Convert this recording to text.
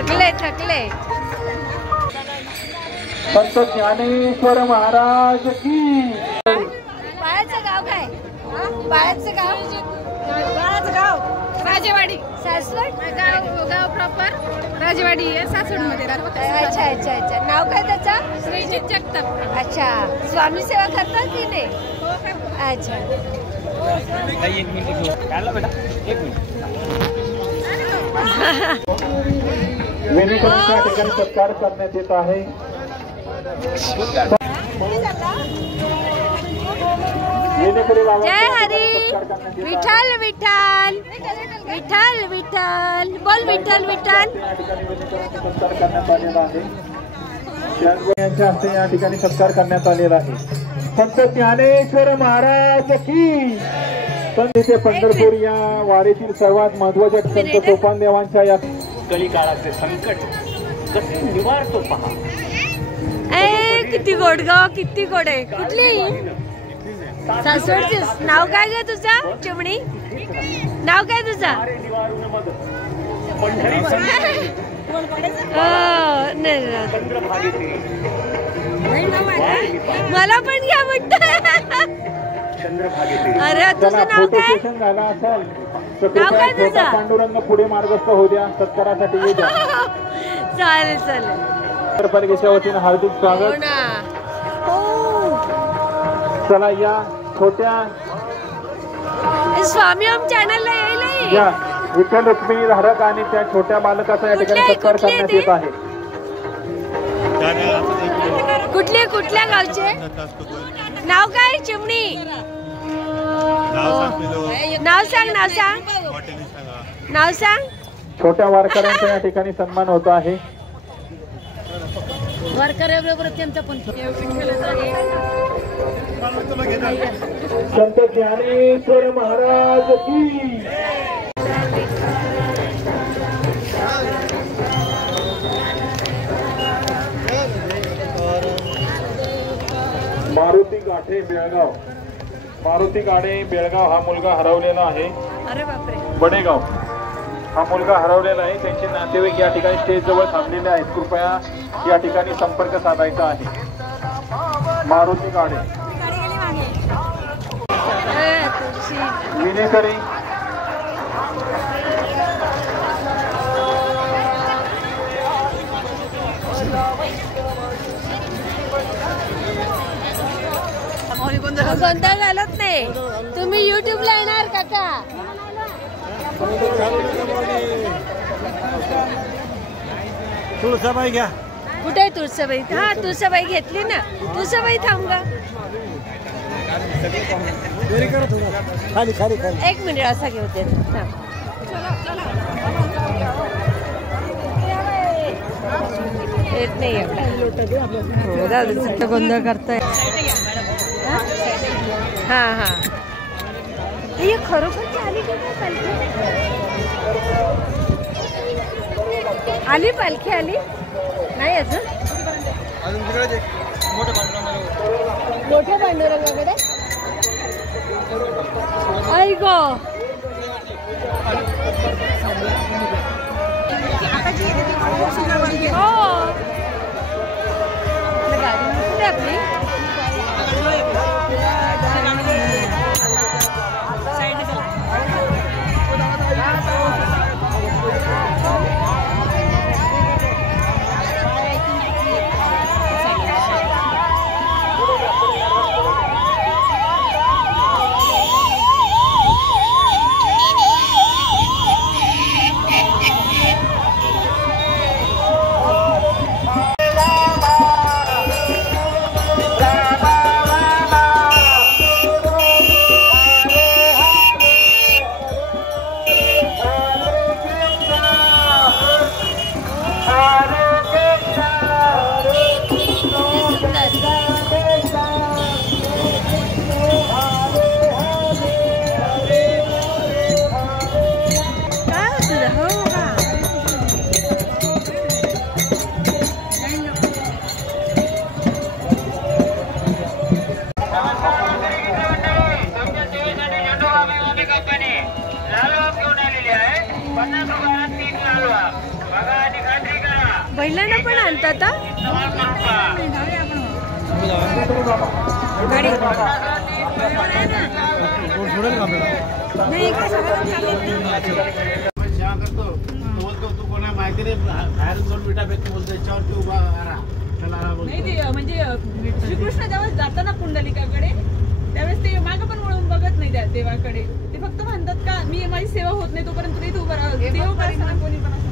थकले थकले. संत ज्ञानेश्वर महाराज की. बाळाचं गाव काय? बाळाचं गाव राजेवाडी. सासवड गाव प्रॉपर राजेवाडी आहे, सासवड मध्ये राहतो. अच्छा अच्छा अच्छा. नाव काय त्याचं? श्रीजित जगताप. अच्छा. स्वामी सेवा करतात की नाही? अच्छा. वेणीकरांच्या ठिकाणी सत्कार करण्यात येत आहे. जय हरी. विठ्ठल विठ्ठल विठ्ठल विठ्ठल. बोल विठ्ठल विठ्ठल. सत्कार करण्यात आलेला आहे. यांच्या हस्ते या ठिकाणी सत्कार करण्यात आलेला आहे. संत ज्ञानेश्वर महाराज की. संत पंढरपूर या वारीतील सर्वात महत्वाच्या संत सोपानदेवांच्या या कली काळाचे संकट कसे निवारतो पहा. किती गोड गाव, किती गोड आहे. कुठली सासवडची? नाव काय ग तुझं? चिमणी. नाव काय तुझं? मला पण घ्या म्हणत. अरे तुझं नाव काय? नाव काय तुझं? पांडुरंग पुढे मार्गस्थ होऊ द्या. सत्कारासाठी येऊ द्या. चालेल चालेल. नगरपालिकेच्या वतीनं हार्दिक स्वागत. चला या छोट्या स्वामी ओम चॅनलला येईल. या विठ्ठल रुक्मिणी धारक आणि त्या छोट्या बालकाचा या ठिकाणी सत्कार करण्यात येत आहे. कुठल्या गावचे? नाव काय? चिमणी. नाव सांग. नाव सांग. छोट्या वारकऱ्यांचा या ठिकाणी सन्मान होत आहे. संत ज्ञानेश्वर महाराज की. मारुती गाठे बेळगाव. मारुती गाडे बेळगाव हा मुलगा हरवलेला आहे. अरे बापरे. बडेगाव हा मुलगा हरवलेला आहे. त्यांचे नातेवाईक या ठिकाणी स्टेज जवळ थांबलेले आहेत. कृपया या ठिकाणी संपर्क साधायचा आहे. मारुती गाडे विनेकरी. गोंधळ घालत नाही. तुम्ही युट्यूबला येणार काका? तुळसाबाई घ्या. कुठे आहे तुळसाबाई? हा तुळसाबाई घेतली ना. तुळसाबाई थांब ग. एक मिनिट असा घेते. येत नाही गोंधळ करतोय. हा हा. हे खरोखर आली का पालखी? आली पालखी? आली नाही अजून. मोठ्या पांडुरंगाकडे. आई गो. हो गाडी कुठे आपली? महिलांना पण आणतात हा? गाडी माहिती नाही बाहेर दोन मिनिटा व्यक्ती बोलतो याच्यावरती उभा नाही ते म्हणजे श्रीकृष्ण जेव्हा जाताना पुंडलिकाकडे त्यावेळेस ते मागं पण वळून बघत नाही त्या देवाकडे. ते फक्त म्हणतात का मी माझी सेवा होत नाही तोपर्यंत इथे उभं राहा. देव काय कोणी पण